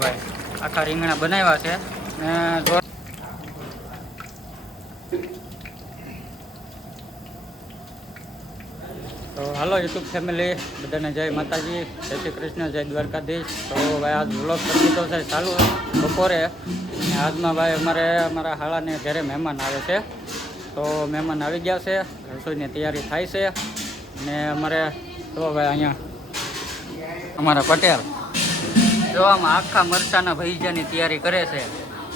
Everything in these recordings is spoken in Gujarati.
ભાઈ આખા રીંગણા બનાવ્યા છે ને તો હાલો યુટ્યુબ ફેમિલી બધાને જય માતાજી, જય શ્રી કૃષ્ણ, જય દ્વારકાધીશ. તો ભાઈ આજ વ્લોગ કરી દીધો છે ચાલુ બપોરે. આજમાં ભાઈ અમારા હાળાને ઘરે મહેમાન આવે છે. તો મહેમાન આવી ગયા છે, રસોઈની તૈયારી થાય છે. ને અમારે તો ભાઈ અહીંયા અમારા પટેલ જોવામાં આખા મરચાના ભજીયાની તૈયારી કરે છે.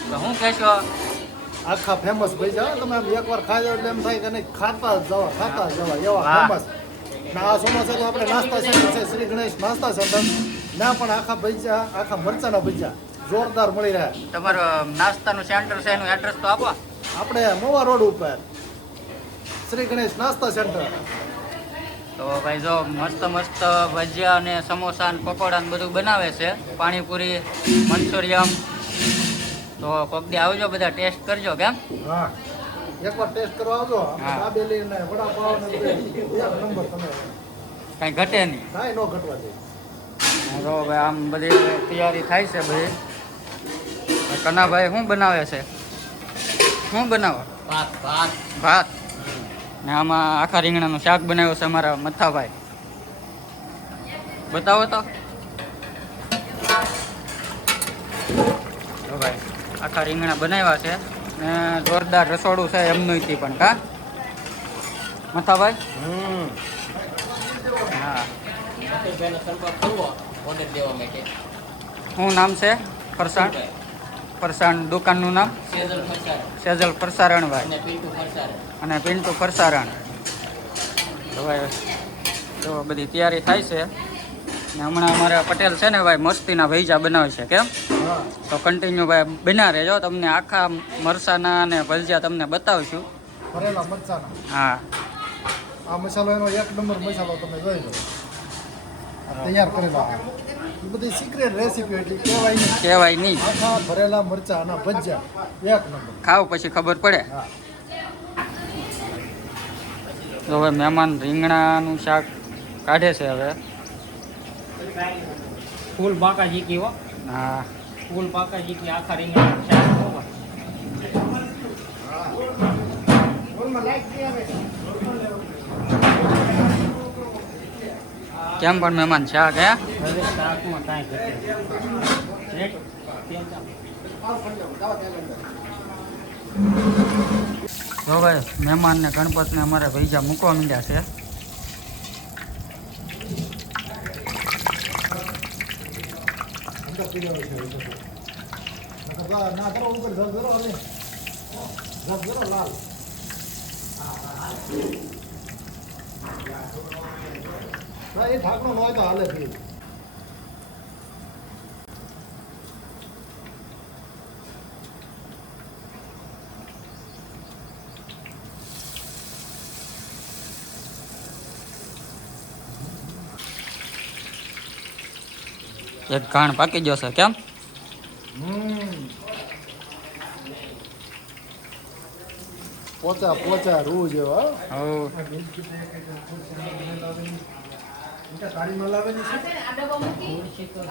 તો હું કહેશો આખા ફેમસ ભજીયા તમે એકવાર ખાઈ જાવ એટલે એમ થાય કે નહીં ખાતા જવા એવા ફેમસ. ના આ ચોમાસા તો આપણે નાસ્તા સેન્ટર છે શ્રી ગણેશ નાસ્તા સેન્ટર ના પણ આખા ભજીયા આખા મરચાના ભજીયા જોરદાર મળી રહ્યા. તમારો નાસ્તાનું સેન્ટર છે એનું એડ્રેસ તો આપો. આપણે મોવા રોડ ઉપર શ્રી ગણેશ નાસ્તા સેન્ટર. તો ભાઈ જો મસ્ત મસ્ત ભજીયા અને સમોસા અને પકોડા ને બધું બનાવે છે, પાણીપુરી, મંચુરિયમ. તો કોક દી આવજો, બધા ટેસ્ટ કરજો. કેમ? હા, એકવાર ટેસ્ટ કરવા આવજો. દાબેલી ને વડાપાવ ને એક નંબર. તમે કાંઈ ઘટે નહીં, કાંઈ નો ઘટવા દે. તો ભાઈ આમ બધી તૈયારી થાય છે બધી. કનાભાઈ શું બનાવે છે? શું બનાવો? ભાત ને આમાં આખા રીંગણાનું શાક બનાવ્યું છે અમારા મથાભાઈ. બતાવો તો ભાઈ આખા રીંગણા બનાવ્યા છે ને જોરદાર રસોડું છે એમનું પણ. કા મથાભાઈ? હા. શું નામ છે? ફરસાણ દુકાનનું નામ? સેજલ ફરસારણભાઈ અને પિન્ટુ ફરસારણ. હવે જો બધી તૈયારી થાય છે ને હમણાં અમારા પટેલ છે ને ભાઈ મસ્તીના ભજીયા બનાવે છે. કેમ? તો કન્ટિન્યુ ભાઈ બના રહેજો, તમને આખા મરસાના અને ભજીયા તમને બતાવશું. ભરેલા મરચાના. હા, આ મસાલો એનો એક નંબર મસાલો તમે જોઈ લો. તૈયાર કરેલા એ બધી સિક્રેટ રેસીપી એટલે કહેવાય નહીં. આખા ભરેલા મરચાના ભજીયા એક નંબર. ખાવ પછી ખબર પડે. તો હવે મહેમાન રીંગણાનું શાક કાઢે છે. હવે ફૂલ પાકા જીકી હો. હા, ફૂલ પાકા જીકી આખા રીંગણાનું શાક હો. કેમ પણ મહેમાન શાક હે? શાકમાં કાંઈ ઘટે. જો ભાઈ મહેમાનને ગણપતને અમારે ભજીયા મૂકવા માંડ્યા છે. ના કરો ઉપર જગ કરો હવે જગ કરો લાલ. ના એ ઢાંકણો ન હોય તો હાલે પી. એક ઘાણ પાકી જશે. કેમ? પોચા રૂ જેવા.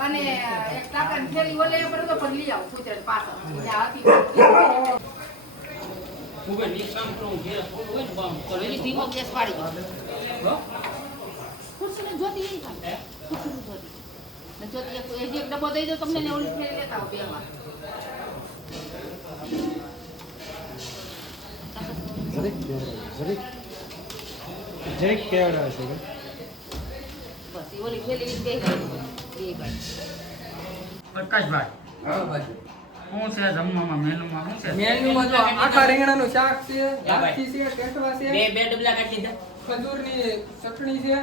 અને એક ટાકાની થેલી ઓલે પર તો પગલી આવ કુતરે પાછળ ઉભે ની કામ કરું જે થોડું હોય ને બામ તો રેડી ધીમો ગેસ વાળી હો ખુરશીને જોતી નહીં થાય. ખુરશીને જોતી ને જોતી એક ડબ્બો દઈ દો તમને ને ઓલી થેલી લેતા આવો બેમાં. જરીક કેવડા છે. બસ ઈ ઓલી થેલી દઈ દે બે ભાઈ. પ્રકાશભાઈ, શું છે જમવામાં? મેનુમાં શું છે? મેન્યુમાં જો આખા રીંગણાનું શાક છે, લાપસી છે, ટેટવા છે, બે ડબલા કાઢી દીધા. ખજૂરની ચટણી છે,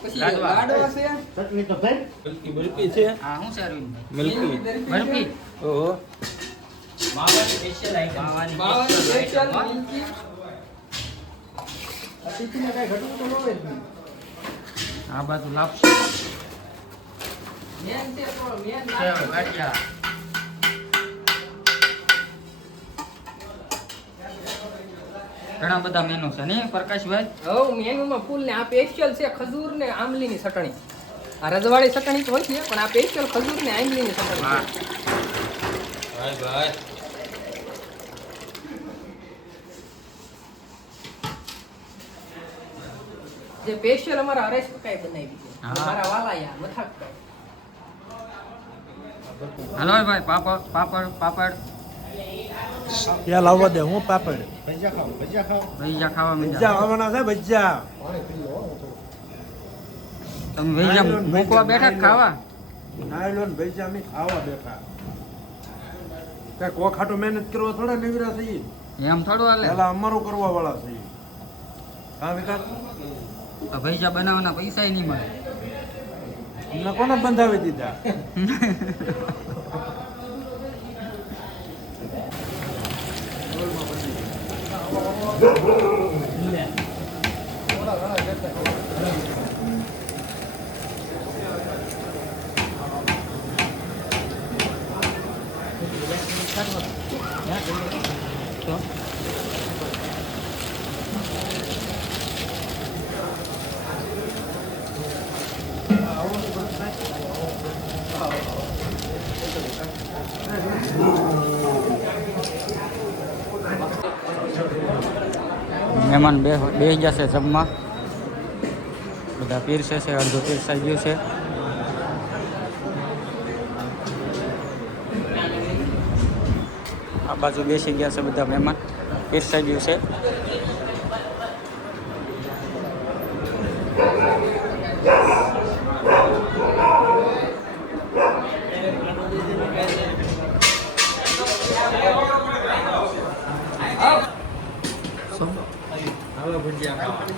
પછી લાડવા. લાડવા છે, ચટણી તો ભાઈ બરફી છે. હા, શું છે અરવિંદભાઈ? બરફી બરફી. ઓહો માવાની સ્પેશિયલ આઈટમ. બાવાની સ્પેશિયલ મિલ્કી. તીખીને કાંઈ ઘટવું તો ન હોય જ નહીં. આ બાજુ લાપસી, મેન છે તો મેન સેવ ગાંઠિયા. ઘણા બધા મેનુ છે ને પ્રકાશભાઈ? હવે મેનુમાં ફૂલ ને આ સ્પેશિયલ છે ખજૂર ને આંબલીની ચટણી. આ રજવાડી ચટણી તો હોય છે પણ આ સ્પેશિયલ ખજૂર ને આંબલીની ચટણી વાહ. છે. ભાઈ જે સ્પેશિયલ અમારા હરેશ કાકાએ બનાવી છે. હા. મારા વાલાયા મથાક. હાલો ભાઈ પાપડ ત્યાં લાવવા દે હું પાપડ ભજીયા ખાવ ભજીયા ખાવા ભજીયા માંડ્યા. ખાવાના છે ભજીયા પાણી પી લો તમે ભજીયા મૂકવા બેઠા કે ખાવા? નાયલોન ભજીયા અમે ખાવા બેઠા કઈ કોખાટો મહેનત કરવા થોડા નીવરા થઈ એમ થોડું હાલે. પેલા અમારું કરવા વાળા થઈ હા વિકાસ તો ભજીયા બનાવવાના પૈસા નહીં મળે. અમને કોને બંધાવી દીધા મહેમાન બે જશે જમવા. બધા પીરસે છે, અડધું પીરસાઈ ગયું છે. આ બાજુ બેસી ગયા છે બધા મહેમાન, પીરસાઈ ગયું છે.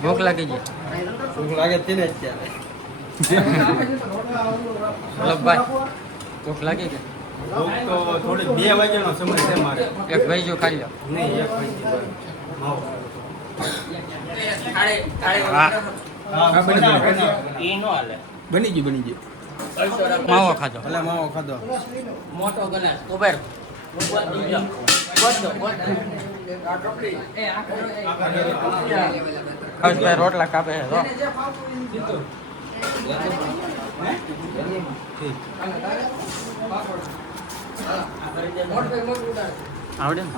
ભૂખ લાગી ગઈ? ભૂખ લાગે તેને અત્યારે વલ્લભભાઈ ભૂખ લાગી ગઈ? ભૂખ તો થોડી 2 વાગ્યાનો સમય છે મારે એક ભજીયું ખાઈ લો. નહીં એક બની ગયું માવો ખાજો. ભલે માવો ખાધો મોટો ગલાસ ઉભેર. હર્ષભાઈ રોટલા કાપે છે. જો. આવડે ને?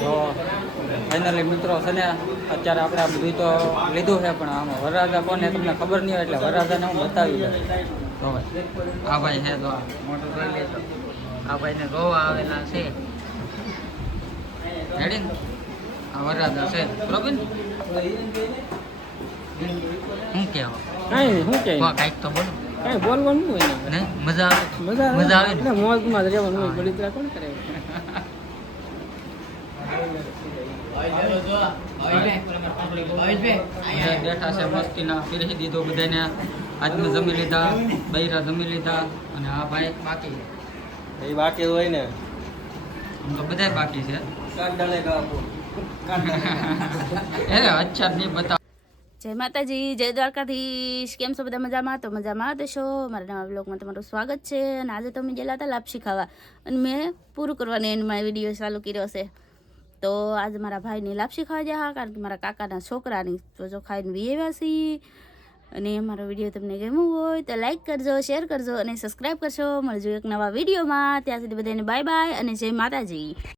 તો ફાઇનલી મિત્રો છે ને અત્યારે આપણે આ બધું તો લીધું છે પણ આમાં વરરાજા કોને તમને ખબર નહીં હોય એટલે વરરાજાને હું બતાવી દઉં. તો ભાઈ આ ભાઈ છે તો મોટું જોઈ લેજો. આ ભાઈને ગોવા આવેલા છે રેડી ને? આ વરરાજા છે બરોબર ને? શું કહેવા? કાંઈ શું કે કાંઈક તો બોલો. કાંઈ બોલવાનું હોય ને ને મજા આવે? મજા આવે ને? મોજમાં જ રહેવાનું હોય બળતરા કોણ કરે બધા બેઠા છે મસ્તીના, પીરસી દીધું બધાને. આજનું જમી લીધા, બૈરા જમી લીધા અને આ ભાઈ બાકી છે. એ બાકી હોય ને આમ તો બધાય બાકી છે. એને અચ્છા જ નહીં બતાવ. જય માતાજી, જય દ્વારકાધીશ. કેમ છો બધા? મજામાં? તો મજામાં દેશો. મારા નવા બ્લોગમાં તમારું સ્વાગત છે. અને આજે તો મેં ગયેલા હતા લાપસી ખાવા અને મેં પૂરું કરવાની એન્ડમાં વિડીયો ચાલુ કર્યો છે. તો આજે મારા ભાઈની લાપસી ખાવા ગયા કારણ કે મારા કાકાના છોકરાની તો ખાઈને વિયેવ્યા છીએ. અને મારો વિડીયો તમને ગમ્યો હોય તો લાઈક કરજો, શેર કરજો અને સબસ્ક્રાઈબ કરજો. મળજો એક નવા વિડીયોમાં. ત્યાં સુધી બધાને બાય બાય અને જય માતાજી.